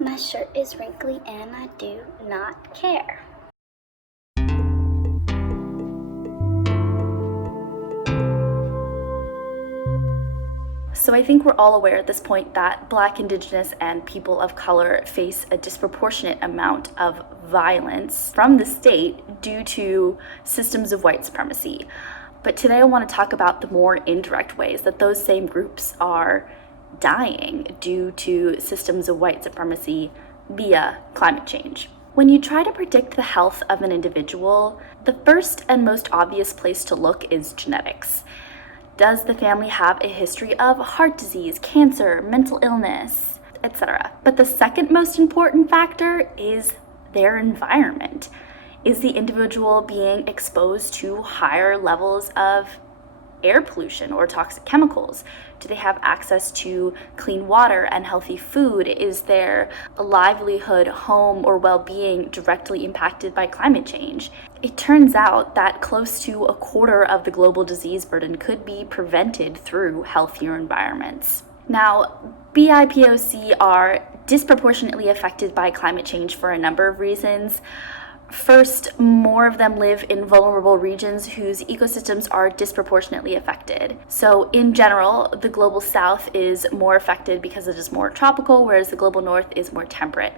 My shirt is wrinkly and I do not care. So I think we're all aware at this point that Black, Indigenous, and people of color face a disproportionate amount of violence from the state due to systems of white supremacy. But today I want to talk about the more indirect ways that those same groups are dying due to systems of white supremacy via climate change. When you try to predict the health of an individual, the first and most obvious place to look is genetics. Does the family have a history of heart disease, cancer, mental illness, etc.? But the second most important factor is their environment. Is the individual being exposed to higher levels of air pollution or toxic chemicals? Do they have access to clean water and healthy food? Is their livelihood, home, or well-being directly impacted by climate change? It turns out that close to a quarter of the global disease burden could be prevented through healthier environments. Now, BIPOC are disproportionately affected by climate change for a number of reasons. First, more of them live in vulnerable regions whose ecosystems are disproportionately affected. So in general, the global south is more affected because it is more tropical, whereas the global north is more temperate.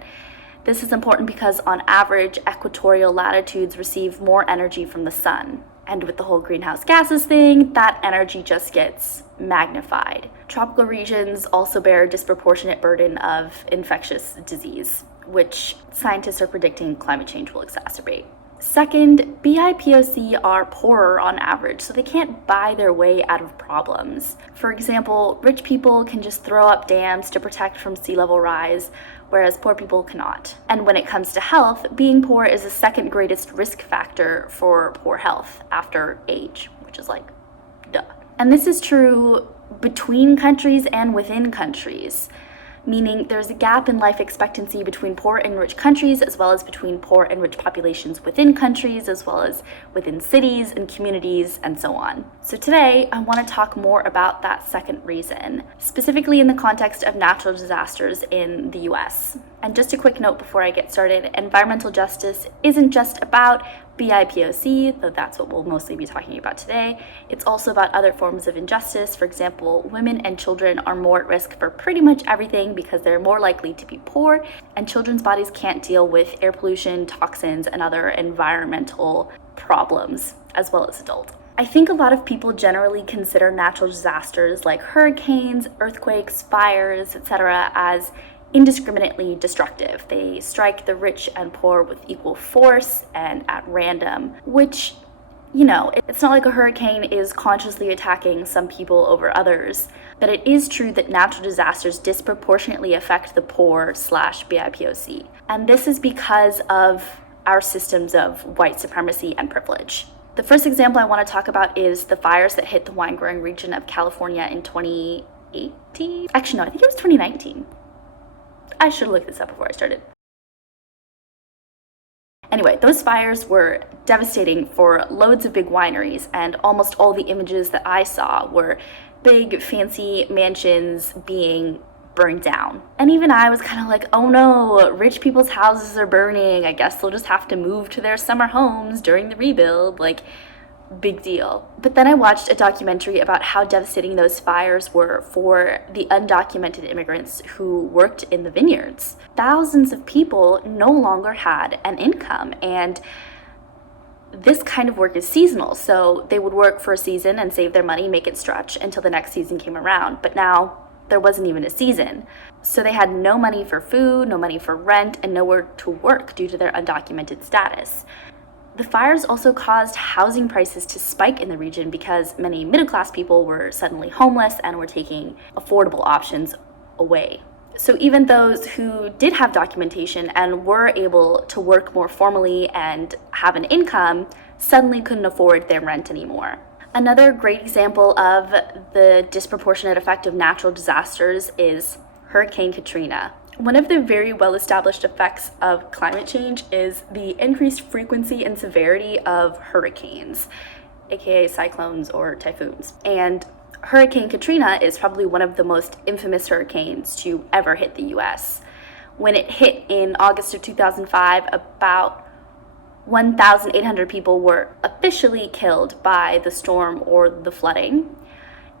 This is important because on average, equatorial latitudes receive more energy from the sun. And with the whole greenhouse gases thing, that energy just gets magnified. Tropical regions also bear a disproportionate burden of infectious disease, which scientists are predicting climate change will exacerbate. Second, BIPOC are poorer on average, so they can't buy their way out of problems. For example, rich people can just throw up dams to protect from sea level rise, whereas poor people cannot. And when it comes to health, being poor is the second greatest risk factor for poor health after age, which is like, duh. And this is true between countries and within countries, meaning there's a gap in life expectancy between poor and rich countries, as well as between poor and rich populations within countries, as well as within cities and communities, and so on. So today, I want to talk more about that second reason, specifically in the context of natural disasters in the US. And just a quick note before I get started, environmental justice isn't just about BIPOC, though that's what we'll mostly be talking about today. It's also about other forms of injustice. For example, women and children are more at risk for pretty much everything because they're more likely to be poor, and children's bodies can't deal with air pollution, toxins, and other environmental problems, as well as adults. I think a lot of people generally consider natural disasters like hurricanes, earthquakes, fires, etc. as indiscriminately destructive. They strike the rich and poor with equal force and at random, which, it's not like a hurricane is consciously attacking some people over others, but it is true that natural disasters disproportionately affect the poor / BIPOC. And this is because of our systems of white supremacy and privilege. The first example I want to talk about is the fires that hit the wine-growing region of California in 2018. Actually, no, I think it was 2019. I should have looked this up before I started. Anyway, those fires were devastating for loads of big wineries, and almost all the images that I saw were big, fancy mansions being burned down. And even I was kind of like, oh no, rich people's houses are burning. I guess they'll just have to move to their summer homes during the rebuild. Like, big deal. But then I watched a documentary about how devastating those fires were for the undocumented immigrants who worked in the vineyards. Thousands of people no longer had an income, and this kind of work is seasonal, so they would work for a season and save their money, make it stretch until the next season came around. But now there wasn't even a season. So they had no money for food, no money for rent, and nowhere to work due to their undocumented status. The fires also caused housing prices to spike in the region because many middle-class people were suddenly homeless and were taking affordable options away. So even those who did have documentation and were able to work more formally and have an income suddenly couldn't afford their rent anymore. Another great example of the disproportionate effect of natural disasters is Hurricane Katrina. One of the very well-established effects of climate change is the increased frequency and severity of hurricanes, aka cyclones or typhoons. And Hurricane Katrina is probably one of the most infamous hurricanes to ever hit the US. When it hit in August of 2005, about 1,800 people were officially killed by the storm or the flooding,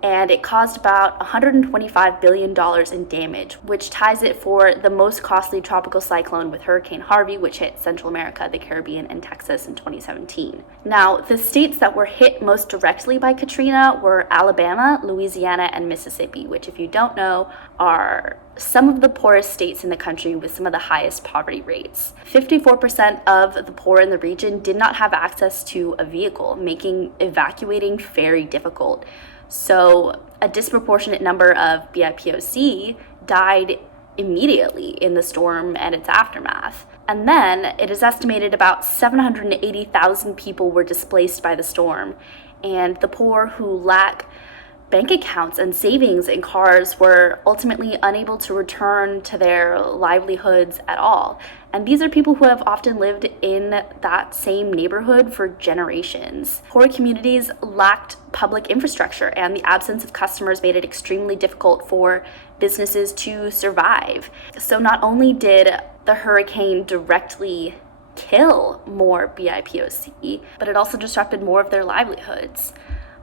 and it caused about $125 billion in damage, which ties it for the most costly tropical cyclone with Hurricane Harvey, which hit Central America, the Caribbean, and Texas in 2017. Now, the states that were hit most directly by Katrina were Alabama, Louisiana, and Mississippi, which, if you don't know, are some of the poorest states in the country with some of the highest poverty rates. 54% of the poor in the region did not have access to a vehicle, making evacuating very difficult. So a disproportionate number of BIPOC died immediately in the storm and its aftermath. And then it is estimated about 780,000 people were displaced by the storm, and the poor who lack bank accounts and savings in cars were ultimately unable to return to their livelihoods at all. And these are people who have often lived in that same neighborhood for generations. Poor communities lacked public infrastructure, and the absence of customers made it extremely difficult for businesses to survive. So not only did the hurricane directly kill more BIPOC, but it also disrupted more of their livelihoods.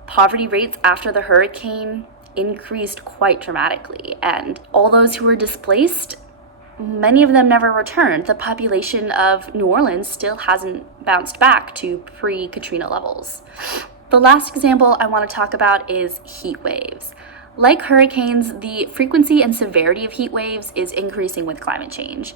Poverty rates after the hurricane increased quite dramatically, and all those who were displaced, many of them never returned. The population of New Orleans still hasn't bounced back to pre-Katrina levels. The last example I want to talk about is heat waves. Like hurricanes, the frequency and severity of heat waves is increasing with climate change.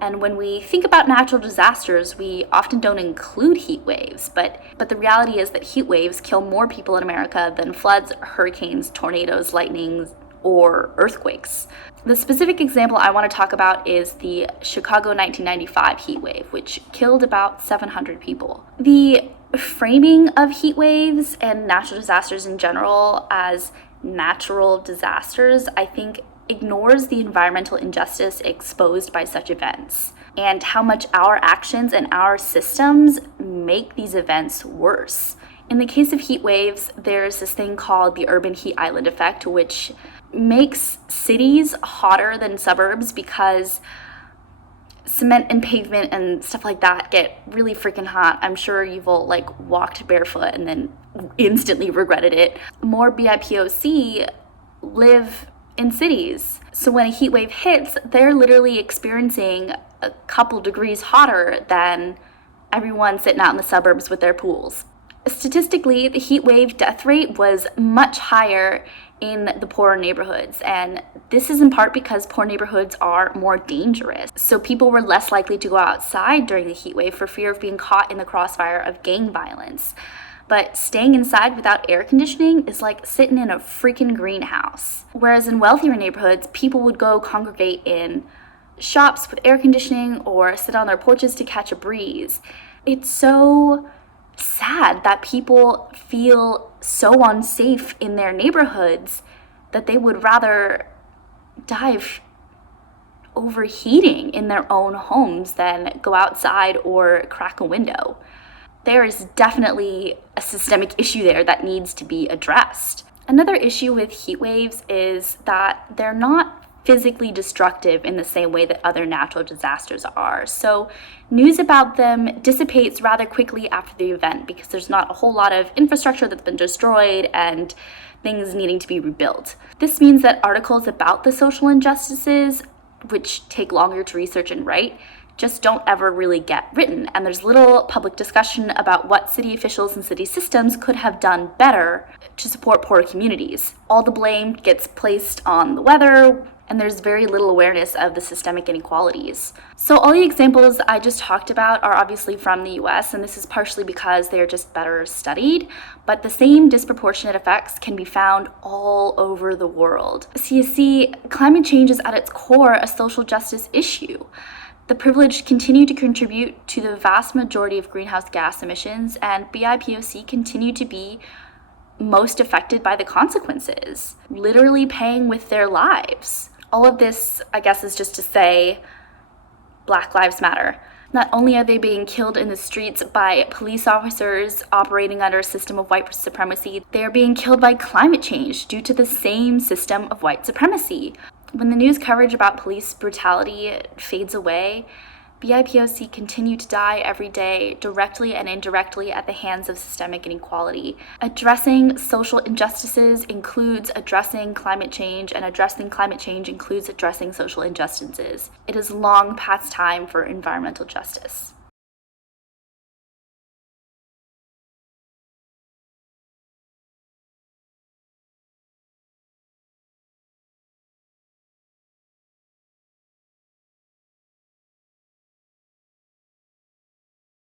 And when we think about natural disasters, we often don't include heat waves, but the reality is that heat waves kill more people in America than floods, hurricanes, tornadoes, lightnings, or earthquakes. The specific example I want to talk about is the Chicago 1995 heat wave, which killed about 700 people. The framing of heat waves and natural disasters in general as natural disasters, I think, ignores the environmental injustice exposed by such events and how much our actions and our systems make these events worse. In the case of heat waves, there's this thing called the urban heat island effect, which makes cities hotter than suburbs because cement and pavement and stuff like that get really freaking hot. I'm sure you've all walked barefoot and then instantly regretted it. More BIPOC live in cities. So when a heat wave hits, they're literally experiencing a couple degrees hotter than everyone sitting out in the suburbs with their pools. Statistically, the heat wave death rate was much higher in the poorer neighborhoods, and this is in part because poor neighborhoods are more dangerous. So people were less likely to go outside during the heat wave for fear of being caught in the crossfire of gang violence. But staying inside without air conditioning is like sitting in a freaking greenhouse. Whereas in wealthier neighborhoods, people would go congregate in shops with air conditioning or sit on their porches to catch a breeze. It's so sad that people feel so unsafe in their neighborhoods that they would rather die of overheating in their own homes than go outside or crack a window. There is definitely a systemic issue there that needs to be addressed. Another issue with heat waves is that they're not physically destructive in the same way that other natural disasters are. So news about them dissipates rather quickly after the event because there's not a whole lot of infrastructure that's been destroyed and things needing to be rebuilt. This means that articles about the social injustices, which take longer to research and write, just don't ever really get written, and there's little public discussion about what city officials and city systems could have done better to support poorer communities. All the blame gets placed on the weather, and there's very little awareness of the systemic inequalities. So all the examples I just talked about are obviously from the US, and this is partially because they're just better studied, but the same disproportionate effects can be found all over the world. So you see, climate change is at its core a social justice issue. The privileged continue to contribute to the vast majority of greenhouse gas emissions, and BIPOC continue to be most affected by the consequences, literally paying with their lives. All of this, I guess, is just to say Black Lives Matter. Not only are they being killed in the streets by police officers operating under a system of white supremacy, they are being killed by climate change due to the same system of white supremacy. When the news coverage about police brutality fades away, BIPOC continue to die every day, directly and indirectly at the hands of systemic inequality. Addressing social injustices includes addressing climate change, and addressing climate change includes addressing social injustices. It is long past time for environmental justice.